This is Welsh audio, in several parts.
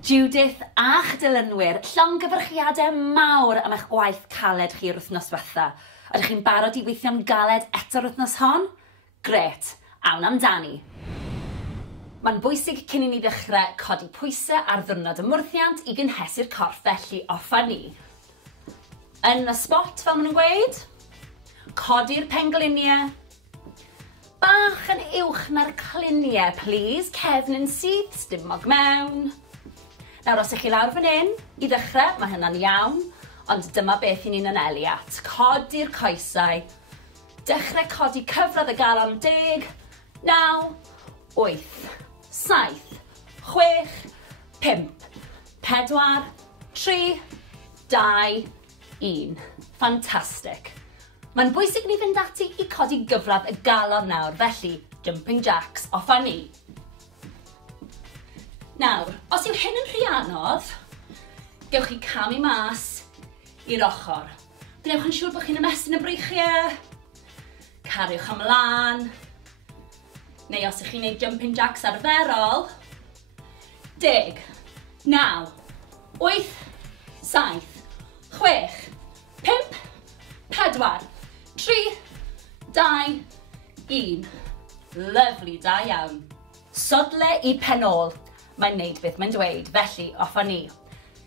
Judith a'ch dilynwyr, llongyfarchiadau mawr am eich gwaith caled chi yr wythnos diwetha. Ydych chi'n barod i weithio'n galed eto'r wythnos hon? Gret, awn amdani. Mae'n bwysig cyn i ni ddechrau codi pwysau ar ddiwrnod ymwrthiant i gynhesu'r corff, felly offa ni. Yn y spot, fel maen nhw'n gweud, codi'r pengliniau. Bach yn uwch na'r cliniau, please. Cefn yn syth, stumog mewn. Nawr, os ych chi lawr fan hyn, i ddechrau, mae hynna'n iawn, ond dyma beth i ni'n anelu at. Codi'r coesau. Dechrau codi cyfradd y galon 10, 9, 8, 7, 6, 5, 4, 3, 2, 1. Ffantastig. Mae'n bwysig ni fynd ati i codi gyfradd y galon nawr, felly jumping jacks off a ni. Nawr, os yw hyn yn rhy anodd, gewch chi camu mas i'r ochr. Gwnewch yn siŵr bod chi'n ymestyn y breichiau, cariwch ymlaen, neu os ych chi'n gwneud jumping jacks arferol, 10, 9, 8, 7, 6, 5, 4, 3, 2, 1. Lyfli, da iawn. Sodle i pen ôl. Mae'n neud beth mae'n dweud, felly off a ni.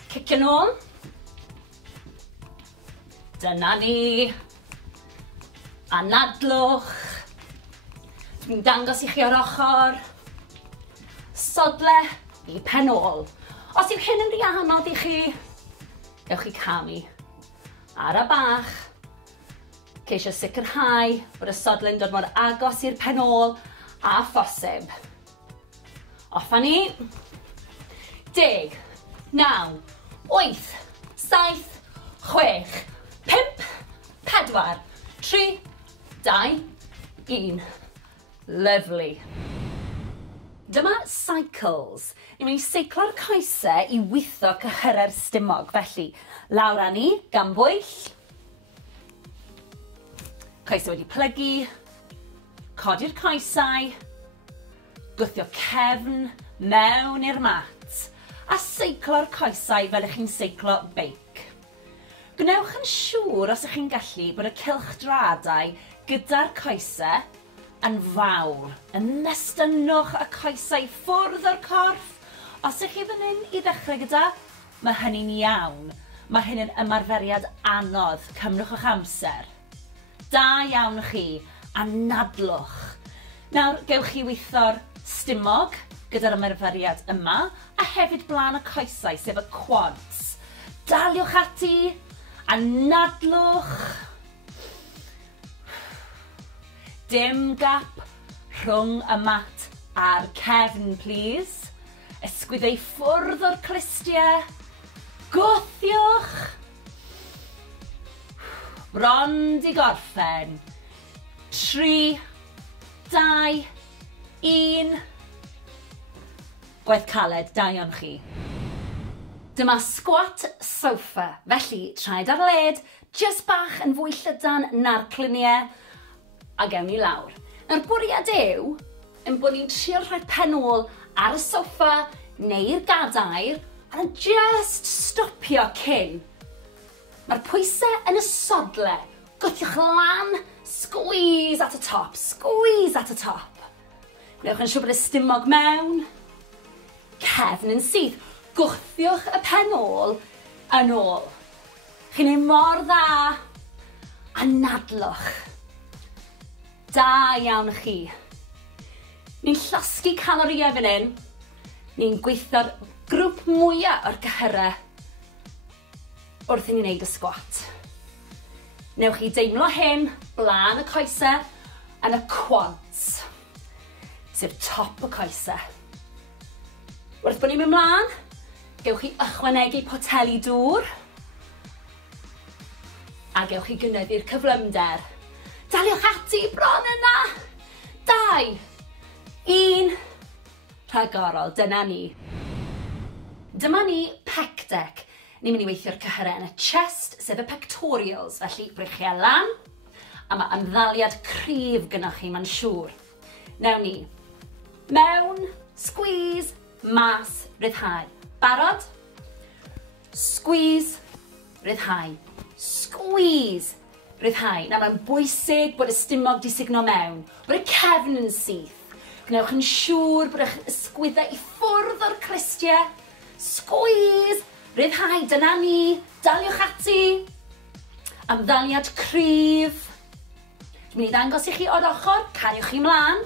Cicio nôl. Dyna ni. Anadlwch. Dwi'n dangos i chi o'r ochr. Sodle i pen ôl. Os yw hyn yn rhy anodd i chi, gewch chi camu ar y bach. Ceisio sicrhau bod y sodle'n dod mor agos i'r pen ôl a phosib. Off a ni. 10, 9, 8, 7, 6, 5, 4, 3, 2, 1. Lyfli. Dyma cycles. Ni'n mynd i seiclo'r coesau i weithio cyhyra'r stumog. Felly, lawr â ni, gan bwyll. Coesau wedi plygu. Codi'r coesau. Gwthio cefn mewn i'r mat. A seiclo'r coesau fel ych chi'n seiclo beic. Gwnewch yn siŵr os ych chi'n gallu bod y cylchdradau gyda'r coesau yn fawr. Ymestynwch y coesau ffwrdd o'r corff. Os ych chi fan hyn i ddechrau gyda, mae hynny'n iawn. Mae hyn yn ymarferiad anodd. Cymrwch eich amser. Da iawn chi. Anadlwch. Nawr, gewch chi weithio'r stumog gyda'r ymarferiad yma, a hefyd blaen y coesau, sef y quads. Daliwch ati, anadlwch. Dim gap rhwng y mat a'r cefn, please. Ysgwyddau ffwrdd o'r clistiau. Gwthiwch. Bron di gorffen. 3, 2, 1. Gwaith caled, da iawn chi. Dyma squat sofa, felly traed ar led, just bach yn fwy llydan na'r cliniau, a gewn ni lawr. Nawr bwriad yw, yn bod ni'n trio rhoi pen ôl ar y soffa neu'r gadair, a just stopio cyn. Mae'r pwysau yn y sodle. Gwthiwch lan, squeeze at y top, squeeze at y top. Gwnewch yn siŵr bod y stumog mewn. Cefn yn syth. Gwthiwch y pen ôl yn ôl. Chi'n ei mor dda. Anadlwch. Da iawn chi. Ni'n llosgu calorïau fan hyn. Ni'n gweithio'r grŵp mwyaf o'r gyhyrau wrth i ni wneud y squat. Newch chi deimlo hyn, blaen y coesau, yn y quads, sef top y coesau. Wrth bod ni'n mynd mlaen, gewch chi ychwanegu poteli dŵr, a gewch chi gynyddu'r cyflymder. Daliwch ati bron yna! 2, 1, rhagorol, dyna ni. Dyma ni pec deck. Ni'n mynd i weithio'r cyhyrau yn y chest, sef y pectorials, felly breichiau lan, a mae ymddaliad cryf gynnwch chi, mae'n siŵr. Newn ni. Mewn, squeeze, mas, ryddhau. Barod? Squeeze, ryddhau. Squeeze, ryddhau. Nawr mae'n bwysig bod y stumog di sugno mewn, bod y cefn yn syth. Gwnewch yn siŵr bod eich ysgwyddau i ffwrdd o'r clistiau. Squeeze, ryddhau, dyna ni. Daliwch ati. Ymddaliad cryf. Dwi'n mynd i ddangos i chi o'r ochr, cariwch chi mlaen.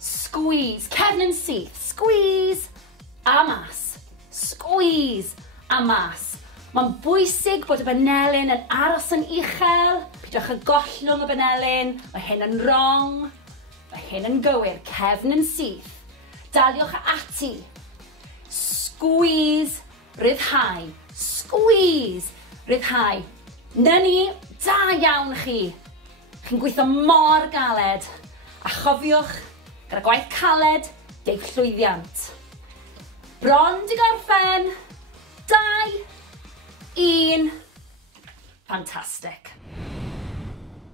Squeeze, cefn yn syth. Squeeze, a mas. Squeeze, a mas. Mae'n bwysig bod y benelyn yn aros yn uchel. Pidwch y gollwng y benelyn. Mae hyn yn wrong. Mae hyn yn gywir. Cefn yn syth. Daliwch ati. Squeeze, ryddhau. Squeeze, ryddhau. Na ni, da iawn chi. Chi'n gweithio mor galed. A chofiwch, gyda gwaith caled, ddwywaith. Bron di gorffen. 2, 1. Fantastic.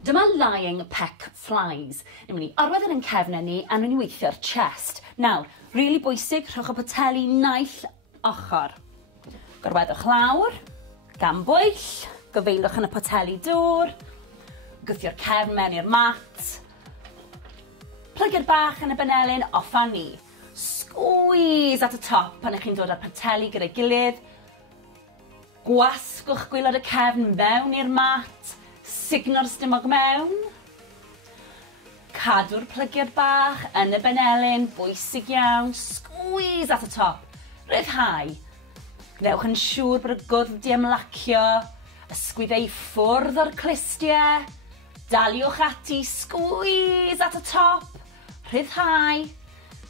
Dyma lying peck flies. Ni'n mynd i orwedd yn cefn ni a ni'n weithio'r chest. Nawr, really bwysig, rhowch y poteli naill ochr. Gorweddwch lawr, gan bwyll, gyfeilwch yn y poteli dŵr, gwthio'r cefn mewn i'r mat, plygio'r bach yn y benelyn, offa ni. Squeeze at y top pan ych chi'n dod â'r poteli gyda'i gilydd. Gwasgwch gwylod y cefn mewn i'r mat, signo'r stumog mewn. Cadw'r plygio'r bach yn y benelyn, bwysig iawn. Squeeze at y top, ryddhau. Gnewch yn siŵr bod y gwddf di ymlacio, ysgwyddau i ffwrdd o'r clistiau. Daliwch ati, squeeze at y top, ryddhau.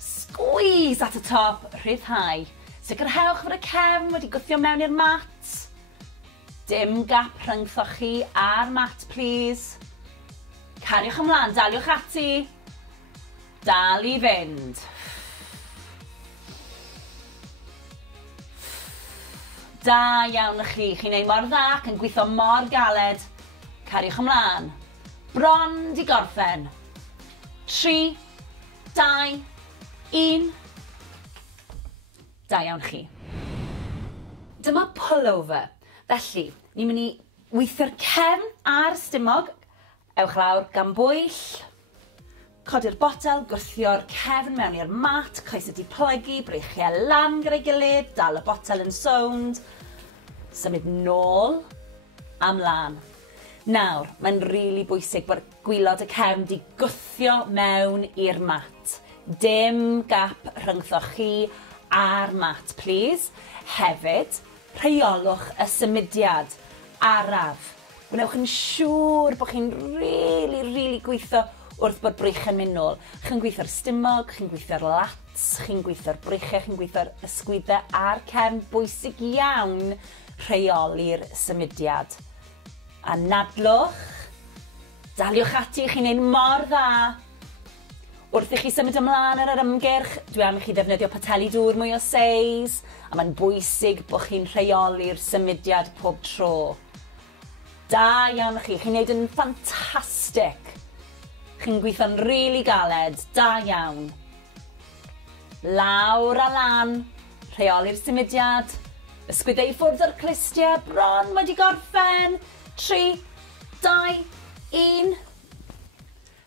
Squeeze at y top, ryddhau. Sicrhewch fod y cefn wedi gwthio mewn i'r mat. Dim gap rhyngthoch chi a'r mat, please. Cariwch ymlaen, daliwch ati. Dal i fynd. Da iawn chi, chi'n neud mor dda ac yn gweithio mor galed. Cariwch ymlaen. Bron di gorffen. 3, 2, 1. Da iawn chi. Dyma pullover. Felly, ni'n mynd i weithio'r cefn a'r stumog. Ewch lawr gan bwyll. Codi'r botel, gwthio'r cefn mewn i'r mat, coes ydi plygu, breichiau lan gyda'i gilydd, dal y botel yn sownd. Symud nôl a mlaen. Nawr, mae'n rili bwysig bod gwylod y cefn di gwthio mewn i'r mat. Dim gap rhyngthoch chi a'r mat, please. Hefyd, rheolwch y symudiad araf. Gwnewch yn siŵr bod chi'n rili gweithio wrth bod brych yn mynd nôl. Chi'n gweithio'r stumog, chi'n gweithio'r lats, chi'n gweithio'r breichiau, chi'n gweithio'r ysgwyddau a'r cefn. Bwysig iawn rheoli'r symudiad. A nadlwch, daliwch ati, chi'n neud mor dda. Wrth i chi symud ymlaen ar yr ymgyrch, dwi am i chi ddefnyddio poteli dŵr mwy o seis, a mae'n bwysig bod chi'n rheoli'r symudiad pob tro. Da iawn chi, chi'n neud yn ffantastig. Chi'n gweithio'n rili galed, da iawn. Lawr a lan, rheoli'r symudiad, ysgwyddau i ffwrdd o'r clistiau, bron wedi gorffen. 3, 2, 1.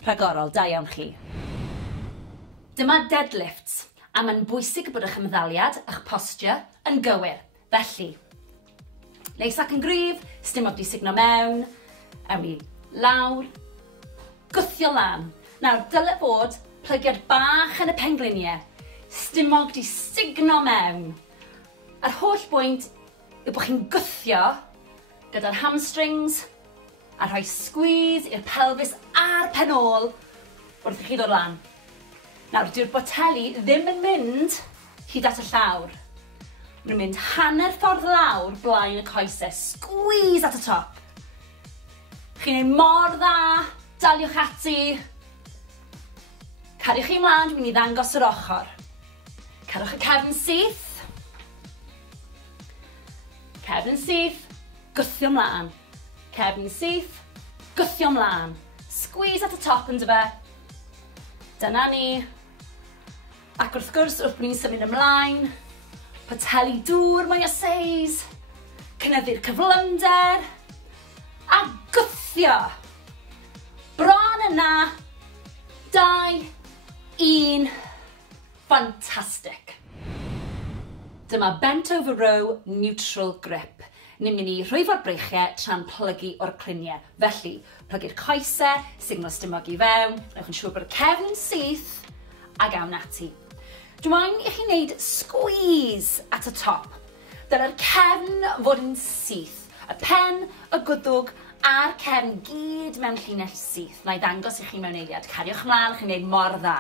Rhagorol, da iawn chi. Dyma deadlifts, a mae'n bwysig bod eich ymddaliad, eich posture, yn gywir. Felly, neis ac yn gryf, stumog di signo mewn, awn ni lawr, gwthio lan. Nawr, dyle bod plygiad bach yn y pengliniau, stumog di signo mewn. A'r holl bwynt yw bod chi'n gwthio gyda'r hamstrings a rhoi squeeze i'r pelvis a'r penôl wrth i chi ddod lan. Nawr, dyw'r boteli ddim yn mynd hyd at y llawr. Mae'n mynd hanner ffordd lawr blaen y coesau. Squeeze at y top. Chi'n ei mor dda, daliwch ati. Cariwch chi mlaen, dwi'n mynd i ddangos yr ochr. Cadwch y cefn syth. Cefn syth, gwthio mlaen. Cefn syth, gwthio mlaen. Squeeze at y top yn dyfa. Dyna ni. Ac wrth gwrs, wrth bod ni'n symud ymlaen, poteli dŵr mwy o seis, cynyddu'r cyflymder, a gwthio. Bron yna, 2, 1, fantastic. Dyma bent over row neutral grip. Ni'n mynd i rhwyfo'r breichiau tra'n plygu o'r cluniau. Felly, plygu'r coesau, signal stumog i fewn, newch yn siŵr bod y cefn yn syth, a gawn ati. Dwi'n i chi wneud squeeze at y top. Dyna'r cefn fod yn syth. Y pen, y gwddwg, a'r cefn gyd mewn llinell syth. Na i ddangos i chi mewn eiliad. Cariwch mlaen, chi'n gwneud mor dda.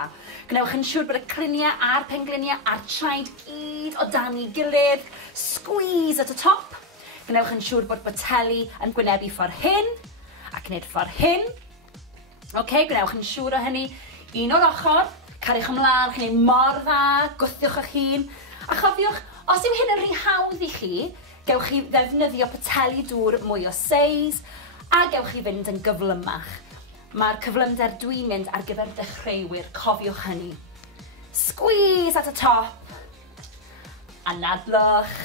Gnewch yn siŵr bod y cluniau a'r pengliniau a'r traed gyd o dan ei gilydd. Squeeze at y top. Gnewch yn siŵr bod boteli yn gwynebu ffordd hyn, ac wneud ffordd hyn. Gnewch yn siŵr o hynny. Un o'r ochr, cariwch ymlaen, chi'n gwneud mor dda, gwthiwch eich hun. A chofiwch, os yw hyn yn rhy hawdd i chi, gewch chi ddefnyddio poteli dŵr mwy o seis, a gewch chi fynd yn gyflymach. Mae'r cyflymder dwi'n mynd ar gyfer dechreuwyr, cofiwch hynny. Squeeze at y top. Anadlwch.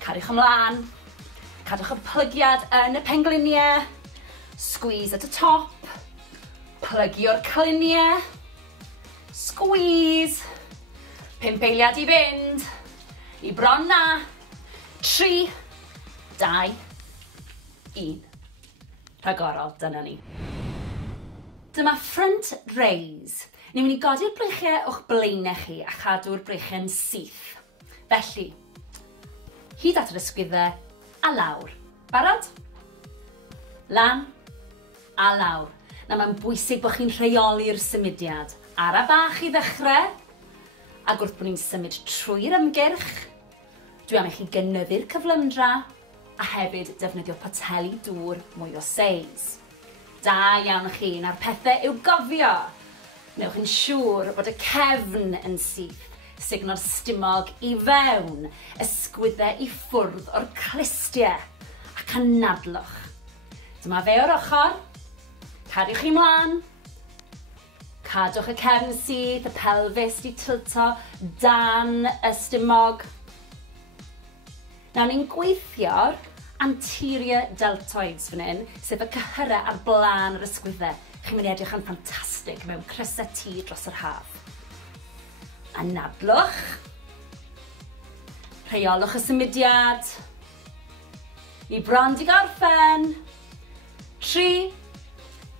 Cariwch ymlaen. Cadwch y plygiad yn y pengliniau. Squeeze at y top. Plygio'r cluniau. Squeeze. 5 eiliad i fynd. I bron na. 3, 2, 1. Rhagorol, dyna ni. Dyma front raise. Ni'n mynd i godi'r breichiau o'ch blaenau chi a chadw'r breichiau'n syth. Felly, hyd at yr ysgwyddau a lawr. Barod? Lan a lawr. Na mae'n bwysig bod chi'n rheoli'r symudiad. Ara bach i ddechrau, ac wrth bod ni'n symud trwy'r ymgyrch, dwi am i chi gynyddu'r cyflymdra a hefyd defnyddio poteli dŵr mwy o seis. Da iawn chi, na'r pethau i'w gofio. Newch yn siŵr bod y cefn yn syth, signal stumog i fewn, ysgwyddau i ffwrdd o'r clistiau ac anadlwch. Dyma fe o'r ochr, cariwch chi mlaen, cadwch y cefn syth, y pelfis di tilto dan y stumog. Nawr ni'n gweithio'r anterior deltoids fan hyn, sef y cyhyrau ar blaen yr ysgwyddau. Chi'n mynd i edrych yn ffantastig mewn crysau T dros yr haf. Anadlwch. Rheolwch y symudiad. I bron di gorffen. 3,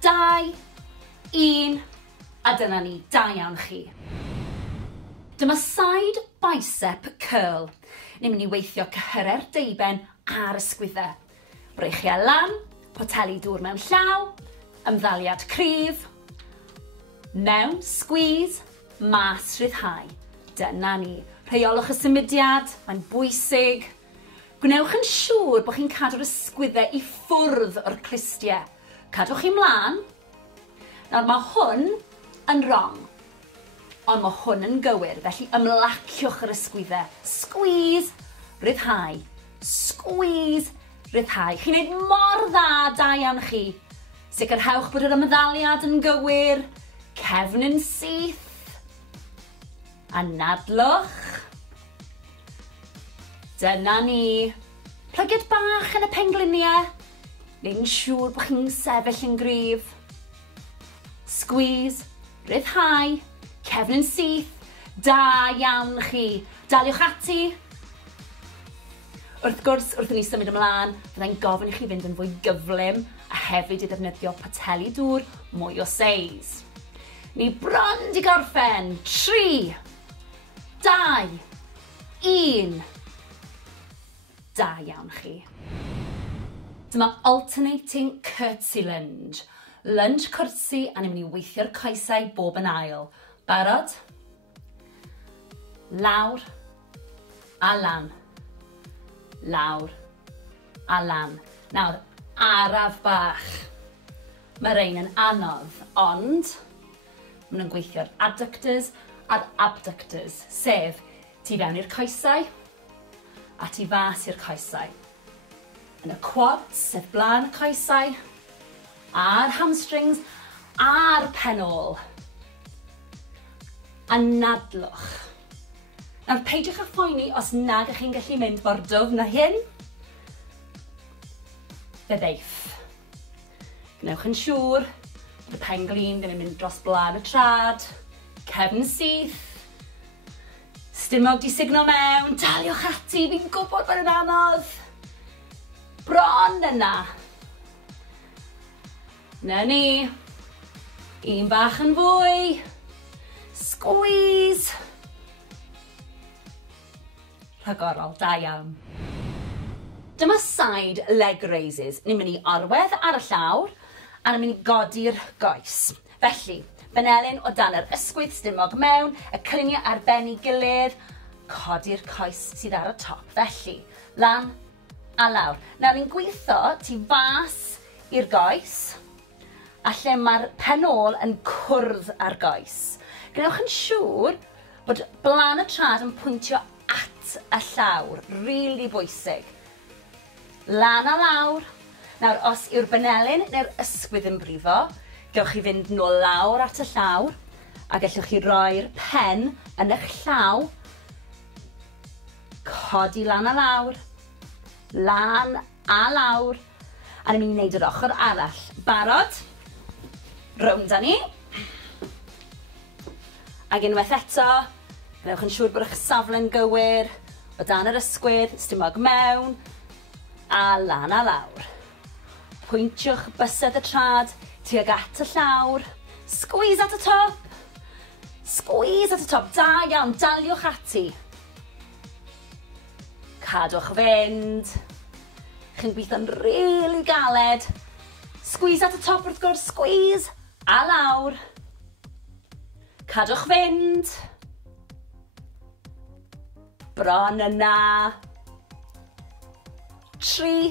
2, 1. A dyna ni, da iawn chi. Dyma side bicep curl. Ni'n mynd i weithio cyhyrau'r deiben a'r ysgwyddau. Breichiau lan, poteli dŵr mewn llaw, ymddaliad cryf, mewn, squeeze, mas rhyddhau. Dyna ni. Rheolwch y symudiad, mae'n bwysig. Gwnewch yn siŵr bod chi'n cadw'r ysgwyddau i ffwrdd o'r clistiau. Cadwch chi mlaen. Nawr mae hwn yn wrong. Ond mae hwn yn gywir, felly ymlaciwch yr ysgwyddau. Squeeze, rhyddhau. Squeeze, rhyddhau. Chi'n gwneud mor dda, da iawn chi. Sicrhewch bod yr ymddaliad yn gywir. Cefn yn syth. Anadlwch. Dyna ni. Plygiad bach yn y pengliniau. Neu'n siŵr bod chi'n sefyll yn gryf. Squeeze, rhyddhau. Cefn yn syth, da iawn chi. Daliwch ati. Wrth gwrs, wrth i ni symud ymlaen, byddai'n gofyn i chi fynd yn fwy gyflym a hefyd i ddefnyddio poteli dŵr mwy o seis. Ni bron di gorffen. 3, 2, 1. Da iawn chi. Dyma alternating curtsy lunge. Lunge cwrsi a ni'n mynd i weithio'r coesau bob yn ail. Barod? Lawr a lan. Lawr a lan. Nawr, araf bach. Mae rein yn anodd, ond maen nhw'n gweithio'r adductors a'r abductors, sef tu fewn i'r coesau a tu fas i'r coesau. Yn y quads, sef blaen y coesau, a'r hamstrings, a'r penol. Anadlwch. Nawr peidiwch â phoeni os nag ych chi'n gallu mynd mor dwfn na hyn. Fe ddeith. Gnewch yn siŵr bod y pen-glin ddim yn mynd dros blaen y trad, cefn syth, stumog di signo mewn, daliwch ati, fi'n gwybod bod yn anodd. Bron yna. Na ni. Un bach yn fwy. Squeeze. Rhagorol, da iawn. Dyma side leg raises. Ni'n mynd i orwedd ar y llawr a ni'n mynd i godi'r goes. Felly, benelyn o dan yr ysgwydd stumog mewn, y cliniau ar ben ei gilydd, codi'r coes sydd ar y top. Felly, lan a lawr. Nawr ni'n gweithio tu fas i'r goes, a lle mae'r pen ôl yn cwrdd ar goes. Gnewch yn siŵr bod blaen y trad yn pwyntio at y llawr. Rili bwysig. Lan a lawr. Nawr, os yw'r benelyn neu'r ysgwydd yn brifo, gewch chi fynd nôl lawr at y llawr, a gallwch chi roi'r pen yn eich llaw, codi lan a lawr, lan a lawr, a ni'n mynd i wneud yr ochr arall. Barod? Rownd â ni. Ac unwaith eto, gnewch yn siŵr bod eich safle'n gywir, o dan yr ysgwydd, stumog mewn, a lan a lawr. Pwyntiwch bysedd y trad, tuag at y llawr, squeeze at y top, squeeze at y top, da iawn, daliwch ati. Cadwch fynd, chi'n gweithio'n rili galed, squeeze at y top wrth gwrs, squeeze, a lawr, cadwch fynd, bron yna, 3,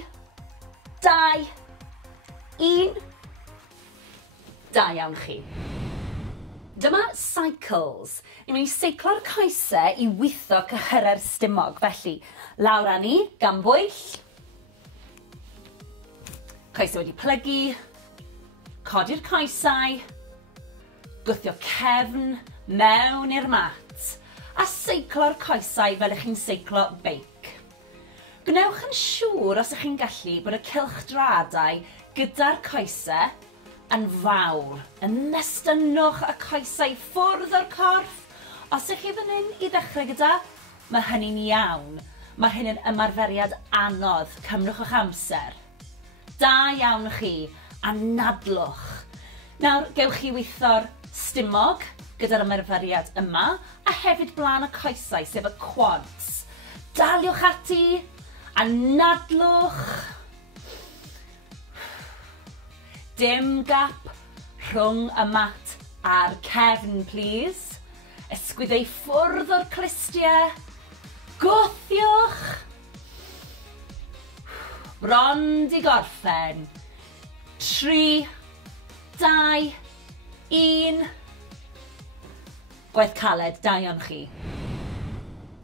2, 1, da iawn chi. Dyma cycles. Ni'n mynd i seiclo'r coesau i weithio cyhyra'r stumog. Felly, lawr â ni, gan bwyll. Coesau wedi plygu. Codi'r coesau. Gwthio cefn mewn i'r mat. A seiclo'r coesau fel ych chi'n seiclo beic. Gnewch yn siŵr os ych chi'n gallu bod y cylchdradau gyda'r coesau yn fawr. Ymestynwch y coesau ffwrdd o'r corff. Os ych chi fan hyn i ddechrau gyda, mae hynny'n iawn. Mae hyn yn ymarferiad anodd. Cymrwch eich amser. Da iawn chi. Anadlwch. Nawr, gewch chi weithio'r stumog gyda'r ymarferiad yma, a hefyd blaen y coesau, sef y quads. Daliwch ati. Anadlwch. Dim gap rhwng y mat a'r cefn, please. Ysgwyddau ffwrdd o'r clistiau. Gwthiwch. Bron di gorffen. 3, 2, 1. Gwaith caled, da iawn chi.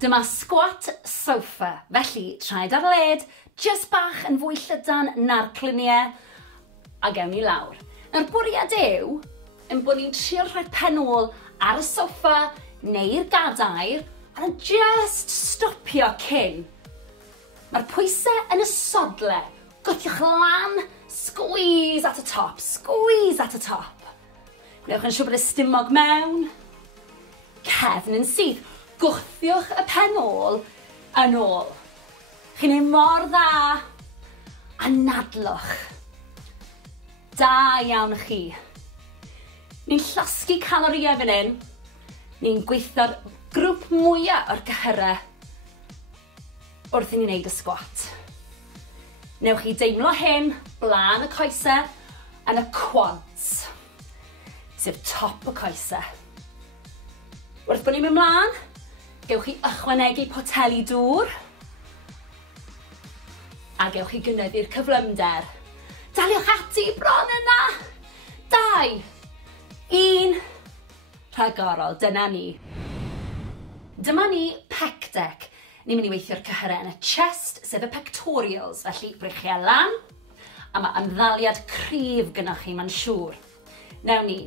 Dyma squat sofa, felly traed ar led, jyst bach yn fwy llydan na'r cliniau, a gewn ni lawr. Nawr bwriad yw, yn bod ni'n trio rhoi pen ôl ar y soffa neu'r gadair, a just stopio cyn. Mae'r pwysau yn y sodle. Gwthiwch lan, squeeze at y top, squeeze at y top. Gnewch yn siŵr bod y stumog mewn, cefn yn syth. Gwthiwch y pen ôl yn ôl. Chi'n ei mor dda, anadlwch. Da iawn chi. Ni'n llosgu calorïau fan hyn. Ni'n gweithio'r grŵp mwyaf o'r cyhyrau wrth i ni wneud y squat. Newch chi deimlo hyn, blaen y coesau, yn y quads, sef top y coesau. Wrth bod ni'n mynd mlaen, gewch chi ychwanegu poteli dŵr, a gewch chi gynyddu'r cyflymder. Daliwch ati, bron yna. 2, 1, rhagorol, dyna ni. Dyma ni pec deck. Ni'n mynd i weithio'r cyhyrau yn y chest, sef y pectorials, felly brychiau lan, a mae ymddaliad cryf gynnwch chi, mae'n siŵr. Newn ni.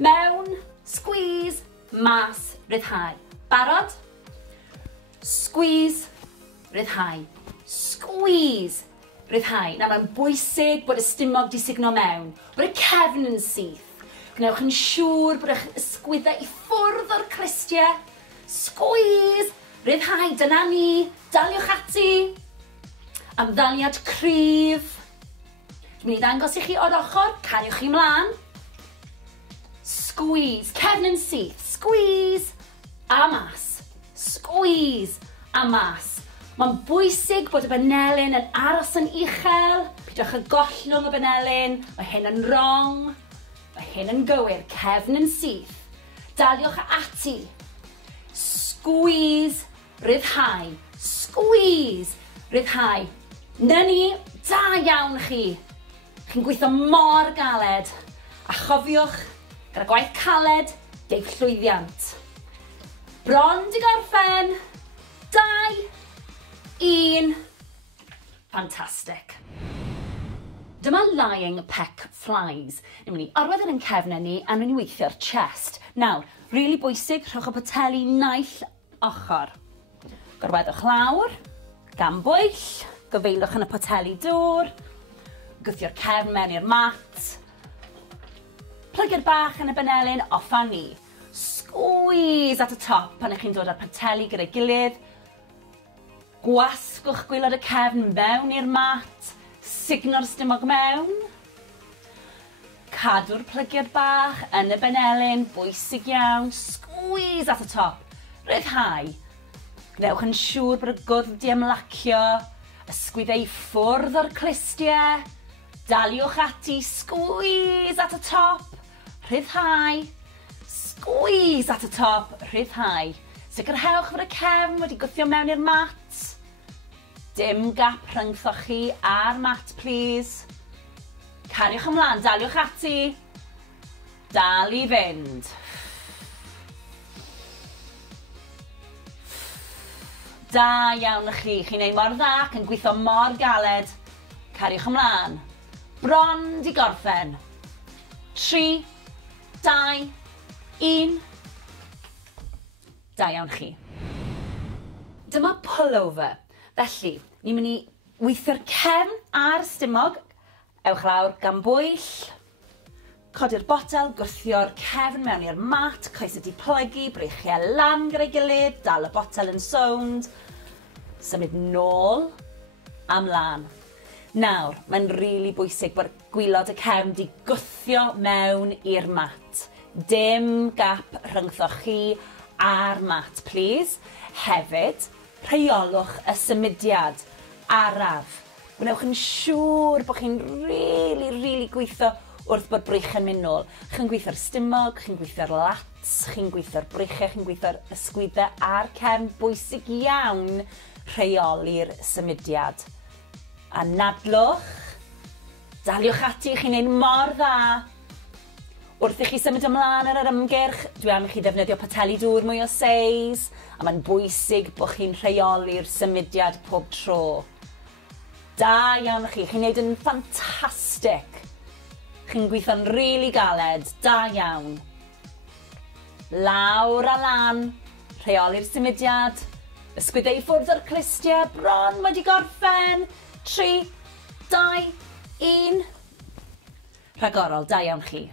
Mewn, squeeze, mas, ryddhau. Barod? Squeeze, ryddhau. Squeeze, ryddhau. Nawr mae'n bwysig bod y stumog di sugno mewn, bod y cefn yn syth. Gwnewch yn siŵr bod eich ysgwyddau i ffwrdd o'r clistiau. Squeeze, ryddhau, dyna ni, daliwch ati. Ymddaliad cryf. Dwi'n mynd i ddangos i chi o'r ochr, cariwch chi mlaen. Squeeze, cefn yn syth, squeeze, a mas. Squeeze, a mas. Mae'n bwysig bod y benelyn yn aros yn uchel. Pidwch y gollwng y benelyn, mae hyn yn wrong. Mae hyn yn gywir, cefn yn syth. Daliwch ati. Squeeze, ryddhau. Squeeze, ryddhau. Na ni, da iawn chi. Chi'n gweithio mor galed. A chofiwch, gyda gwaith caled, deif llwyddiant. Bron di gorffen. 2, 1. Fantastic. Dyma lying peck flies. Ni'n mynd i orwedd yn cefnau ni a ni'n weithio'r chest. Nawr, rili bwysig, rhowch y poteli naill ochr. Gorweddwch lawr, gan bwyll, gyfeilwch yn y poteli dŵr, gwthio'r cefn mewn i'r mat, plygiad bach yn y benelyn, offa ni. Squeeze at y top pan ych chi'n dod â'r poteli gyda'i gilydd. Gwasgwch gwylod y cefn mewn i'r mat, signo'r stumog mewn. Cadw'r plygiad bach yn y benelyn, bwysig iawn. Squeeze at y top, ryddhau. Gnewch yn siŵr bod y gwddf di ymlacio, ysgwyddau i ffwrdd o'r clistiau. Daliwch ati, squeeze at y top, ryddhau. Squeeze at y top, ryddhau. Sicrhewch fod y cefn wedi gwthio mewn i'r mat. Dim gap rhyngthoch chi a'r mat, please. Cariwch ymlaen, daliwch ati. Dal i fynd. Da iawn chi, chi'n neud mor dda ac yn gweithio mor galed. Cariwch ymlaen. Bron di gorffen. 3, 2, 1. Da iawn chi. Dyma pullover. Felly, ni'n mynd i weithio'r cefn a'r stumog. Ewch lawr gan bwyll. Codi'r botel, gwthio'r cefn mewn i'r mat. Coes ydi plygu, breichiau lan gyda'i gilydd. Dal y botel yn sownd. Symud nôl a mlaen. Nawr, mae'n rili bwysig bod gwylod y cefn di gwthio mewn i'r mat. Dim gap rhyngthoch chi a'r mat, please. Hefyd, rheolwch y symudiad araf. Gwnewch yn siŵr bod chi'n rili gweithio wrth bod brych yn mynd nôl. Chi'n gweithio'r stumog, chi'n gweithio'r lats, chi'n gweithio'r breichiau, chi'n gweithio'r ysgwyddau a'r cefn. Bwysig iawn rheoli'r symudiad. A nadlwch, daliwch ati, chi'n neud mor dda. Wrth i chi symud ymlaen ar yr ymgyrch, dwi am i chi ddefnyddio poteli dŵr mwy o seis, a mae'n bwysig bod chi'n rheoli'r symudiad pob tro. Da iawn chi, chi'n neud yn ffantastig. Chi'n gweithio'n rili galed, da iawn. Lawr a lan, rheoli'r symudiad, ysgwyddau i ffwrdd o'r clistiau, bron wedi gorffen. 3, 2, 1. Rhagorol, da iawn chi.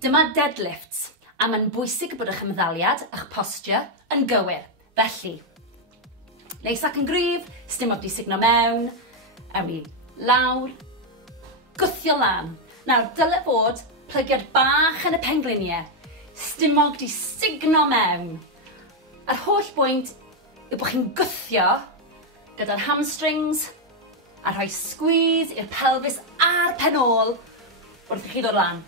Dyma deadlifts, a mae'n bwysig bod eich ymddaliad, eich posture, yn gywir. Felly, neis ac yn gryf, stumog di signo mewn, awn ni lawr, gwthio lan. Nawr, dyle fod plygiad bach yn y pengliniau, stumog di signo mewn. Yr holl bwynt yw bod chi'n gwthio gyda'r hamstrings a rhoi squeeze i'r pelvis a'r penôl wrth i chi ddod lan.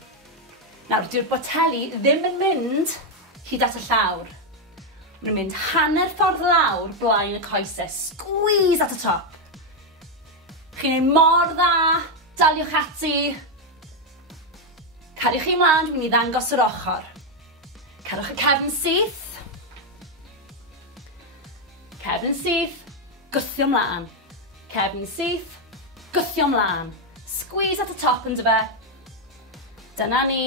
Nawr, dyw'r boteli ddim yn mynd hyd at y llawr. Mae'n mynd hanner ffordd lawr blaen y coesau. Squeeze at y top. Chi'n ei mor dda, daliwch ati. Cariwch chi mlaen, dwi'n mynd i ddangos yr ochr. Cadwch y cefn syth. Cefn syth. Gwthio mlaen. Cefn syth, gwthio mlaen. Squeeze at y top yn dyfa. Dyna ni.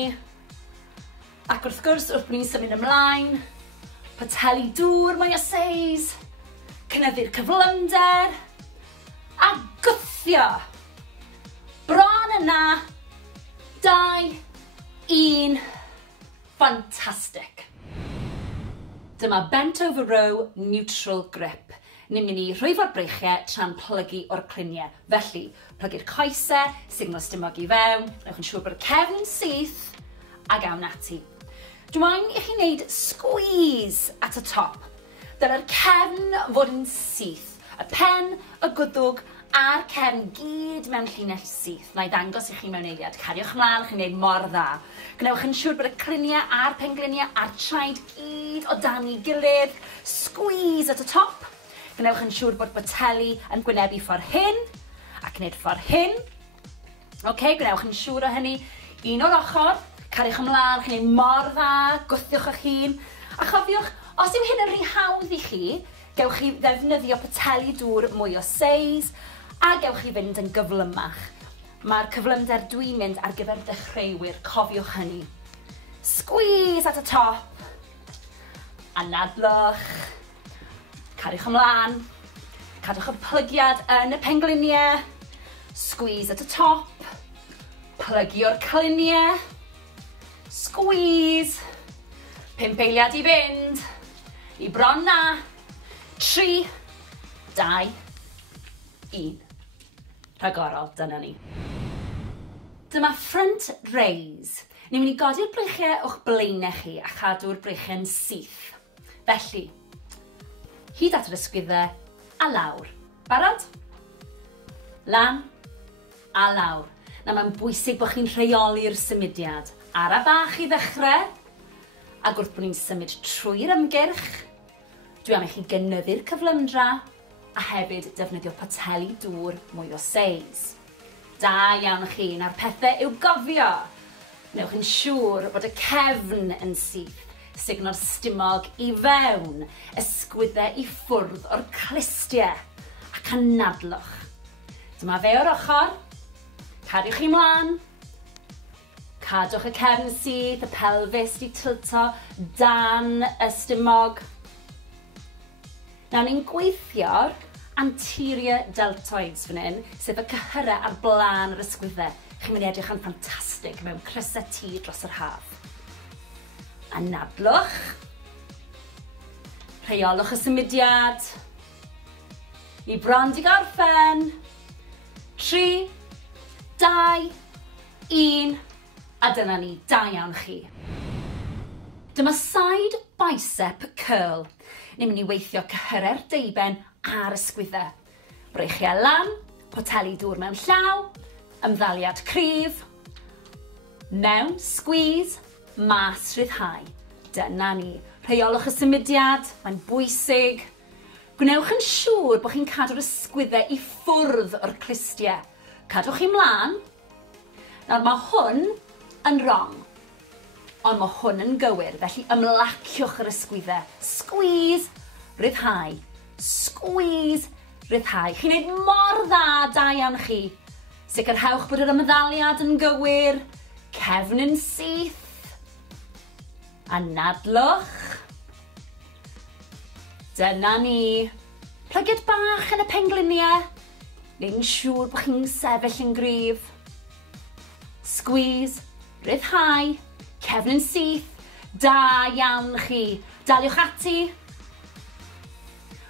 Ac wrth gwrs, wrth bod ni'n symud ymlaen, Poteli dŵr mwy o seis, cynyddu'r cyflymder, a gwthio. Bron yna, 2, 1, fantastic. Dyma bent over row neutral grip. Ni'n mynd i rhwyfo'r breichiau tra'n plygu o'r cluniau. Felly, plygu'r coesau, signal stumog i fewn, newch yn siŵr bod y cefn yn syth, a gawn ati. Dwi'n i chi wneud squeeze at y top. Dyna'r cefn fod yn syth. Y pen, y gwddwg, a'r cefn gyd mewn llinell syth. Na i ddangos i chi mewn eiliad. Cariwch mlaen, chi'n gwneud mor dda. Gnewch yn siŵr bod y cluniau a'r pengliniau a'r traed gyd o dan ei gilydd. Squeeze at y top. Gnewch yn siŵr bod boteli yn gwynebu ffordd hyn, ac wneud ffordd hyn. Gnewch yn siŵr o hynny. Un o'r ochr. Cariwch ymlaen, chi'n gwneud mor dda, gwthiwch eich hun. A chofiwch, os yw hyn yn rhy hawdd i chi, gewch chi ddefnyddio poteli dŵr mwy o seis, a gewch chi fynd yn gyflymach. Mae'r cyflymder dwi'n mynd ar gyfer dechreuwyr, cofiwch hynny. Squeeze at y top. Anadlwch. Cariwch ymlaen. Cadwch y plygiad yn y pengliniau. Squeeze at y top. Plygio'r cluniau. Squeeze. 5 eiliad i fynd. I bron na. 3, 2, 1. Rhagorol, dyna ni. Dyma front raise. Ni'n mynd i godi'r breichiau o'ch blaenau chi a chadw'r breichiau'n syth. Felly, hyd at yr ysgwyddau a lawr. Barod? Lan a lawr. Na mae'n bwysig bod chi'n rheoli'r symudiad. Ara bach i ddechrau, ac wrth bod ni'n symud trwy'r ymgyrch, dwi am i chi gynyddu'r cyflymdra a hefyd defnyddio poteli dŵr mwy o seis. Da iawn chi, na'r pethau yw gofio. Wnewch yn siŵr bod y cefn yn syth, signal stumog i fewn, ysgwyddau i ffwrdd o'r clistiau ac anadlwch. Dyma fe o'r ochr, cariwch chi mlaen, cadwch y cefn syth, y pelfis di tilto dan y stumog. Nawr ni'n gweithio'r anterior deltoids fan hyn, sef y cyhyrau ar blaen yr ysgwyddau. Chi'n mynd i edrych yn ffantastig mewn crysau tŷ dros yr haf. Anadlwch. Rheolwch y symudiad. I bron di gorffen. 3, 2, 1. A dyna ni, da iawn chi. Dyma side bicep curl. Ni'n mynd i weithio cyhyrau'r deiben a'r ysgwyddau. Breichiau lan, poteli dŵr mewn llaw, ymddaliad cryf, mewn, squeeze, mas rhyddhau. Dyna ni. Rheolwch y symudiad, mae'n bwysig. Gwnewch yn siŵr bod chi'n cadw'r ysgwyddau i ffwrdd o'r clistiau. Cadwch chi mlaen. Nawr mae hwn yn wrong, ond mae hwn yn gywir, felly ymlaciwch yr ysgwyddau. Squeeze, rhyddhau. Squeeze, rhyddhau. Chi'n gwneud mor dda, da iawn chi. Sicrhewch bod yr ymddaliad yn gywir, cefn yn syth, anadlwch. Dyna ni. Plygiad bach yn y pengliniau, neu'n siŵr bod chi'n sefyll yn gryf. Squeeze, rhyddhau, cefn yn syth, da iawn chi. Daliwch ati.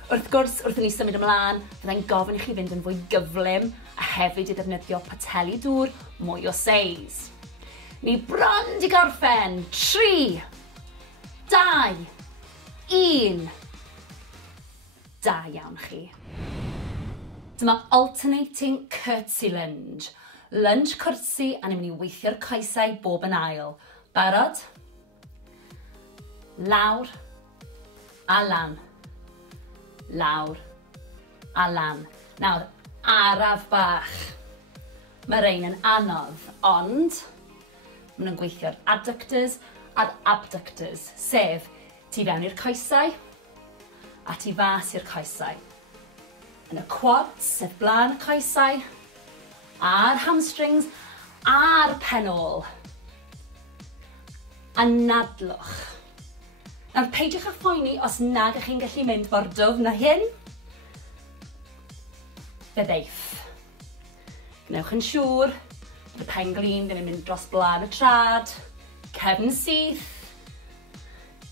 Wrth gwrs, wrth i ni symud ymlaen, byddai'n gofyn i chi fynd yn fwy gyflym a hefyd i ddefnyddio poteli dŵr mwy o seis. Ni bron di gorffen. 3, 2, 1. Da iawn chi. Dyma alternating curtsy lunge. Lunge cwrtsi a ni'n mynd i weithio'r coesau bob yn ail. Barod? Lawr a lan. Lawr a lan. Nawr, araf bach. Mae rein yn anodd, ond maen nhw'n gweithio'r adductors a'r abductors, sef tu fewn i'r coesau a tu fas i'r coesau. Yn y quads, sef blaen y coesau, a'r hamstrings, a'r penol. Anadlwch. Nawr peidiwch â phoeni os nag ych chi'n gallu mynd mor dwfn na hyn. Byddaiff. Gnewch yn siŵr bod y pen glin ddim yn mynd dros blaen y trad, cefn syth,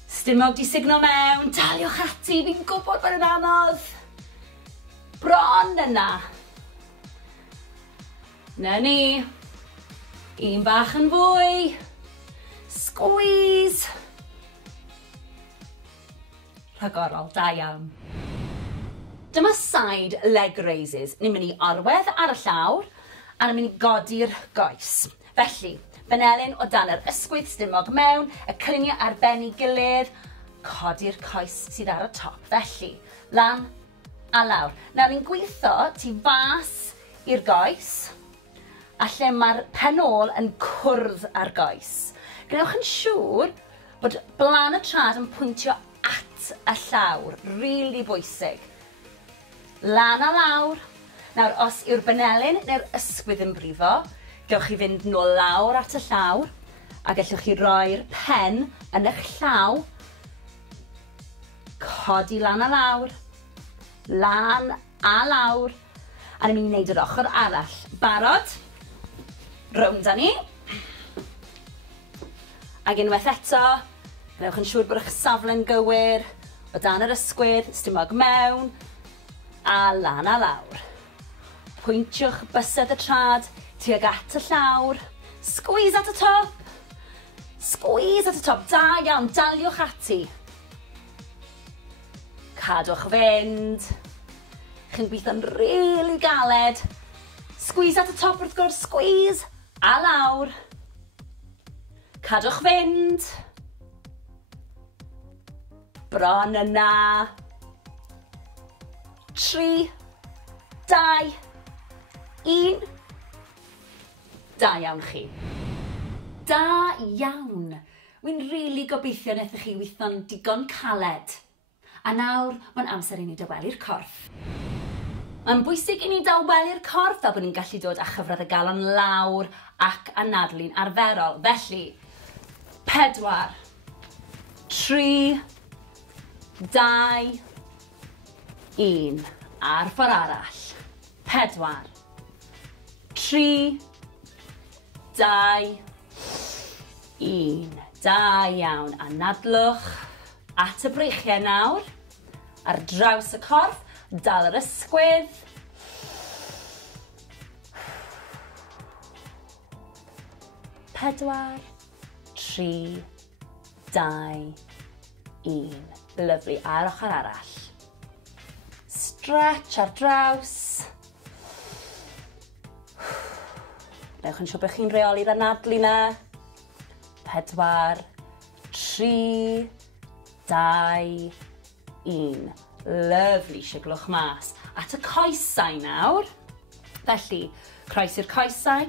stumog di signo mewn, daliwch ati, fi'n gwybod bod yn anodd. Bron yna. Na ni. Un bach yn fwy. Squeeze. Rhagorol, da iawn. Dyma side leg raises. Ni'n mynd i arwedd ar y llawr a ni'n mynd i godi'r goes. Felly, benelyn o dan yr ysgwydd stumog mewn, y cliniau ar ben ei gilydd, codi'r coes sydd ar y top. Felly, lan a lawr. Nawr ni'n gweithio tu fas i'r goes, a lle mae'r penol yn cwrdd ar goes. Gnewch yn siŵr bod blaen y trad yn pwyntio at y llawr. Rili bwysig. Lan a lawr. Nawr, os yw'r benelyn neu'r ysgwydd yn brifo, gewch chi fynd nôl lawr at y llawr, a gallwch chi roi'r pen yn eich llaw, codi lan a lawr, lan a lawr, a ni'n mynd i wneud yr ochr arall. Barod? Rownd â ni. Ac unwaith eto, gnewch yn siŵr bod eich safle'n gywir, o dan yr ysgwydd, stumog mewn, a lan a lawr. Pwyntiwch bysedd y trad tuag at y llawr. Squeeze at y top. Squeeze at y top. Da iawn, daliwch ati. Cadwch fynd. Chi'n gweithio'n rili galed. Squeeze at y top wrth gwrs, squeeze. A lawr. Cadwch fynd. Bron yna. 3, 2, 1. Da iawn chi. Da iawn. Wy'n rili gobeithio wnaethoch chi weithio'n digon caled. A nawr, mae'n amser i ni dywelu'r corff. Mae'n bwysig i ni dywelu'r corff fel bod ni'n gallu dod â chyfradd y galon lawr ac anadlu'n arferol. Felly, 4, 3, 2, 1. Ar ffordd arall. 4, 3, 2, 1. Da iawn. Anadlwch at y breichiau nawr. Ar draws y corff. Dal yr ysgwydd. 4, 3, 2, 1. Lyfli. Ar ochr arall. Stretch ar draws. Newch yn siŵr bod chi'n reoli'r anadlu na. 4, 3, 2, 1. Lyfli, siglwch mas. At y coesau nawr. Felly, croesi'r coesau.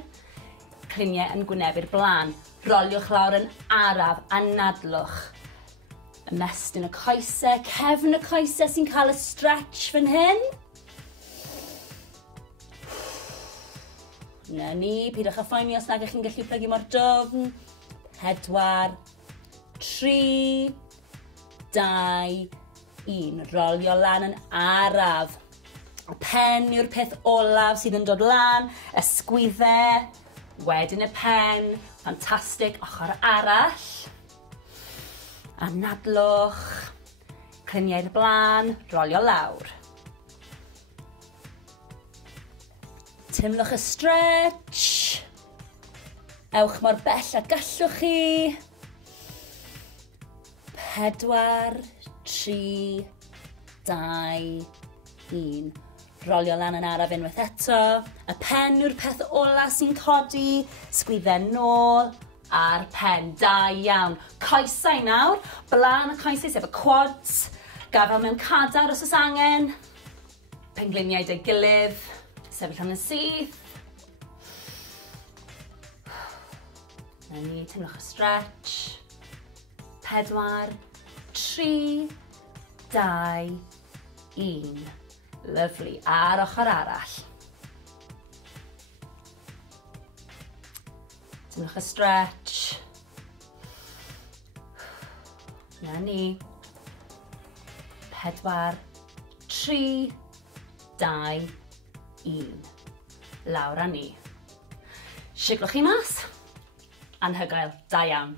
Cliniau yn gwynebu'r blaen. Roliwch lawr yn araf, anadlwch. Ymestyn y coesau, cefn y coesau sy'n cael y stretch fan hyn. Na ni, pidwch â phoeni os nag ych chi'n gallu plygu mor dwfn. 4, 3, 2, 1. Rolio lan yn araf. Y pen yw'r peth olaf sydd yn dod lan. Ysgwyddau. Wedyn y pen. Fantastic. Ochr arall. Anadlwch. Cliniau'r blaen. Rolio lawr. Timlwch y stretch. Ewch mor bell a gallwch chi. 4, 3, 2, 1. Rolio lan yn araf unwaith eto. Y pen yw'r peth ola sy'n codi. Sgwyddau nôl. A'r pen. Da iawn. Coesau nawr. Blaen y coesau sef y quads. Gafel mewn cadar os oes angen. Pengliniau dy gilydd. Sefyll yn syth. Na ni, timlwch y stretch. 4, 3, 2, 1. Lyfli. Ar ochr arall. Timlwch y stretch. Na ni. 4, 3, 2, 1. Lawr â ni. Siglwch chi mas. Anhygoel, da iawn.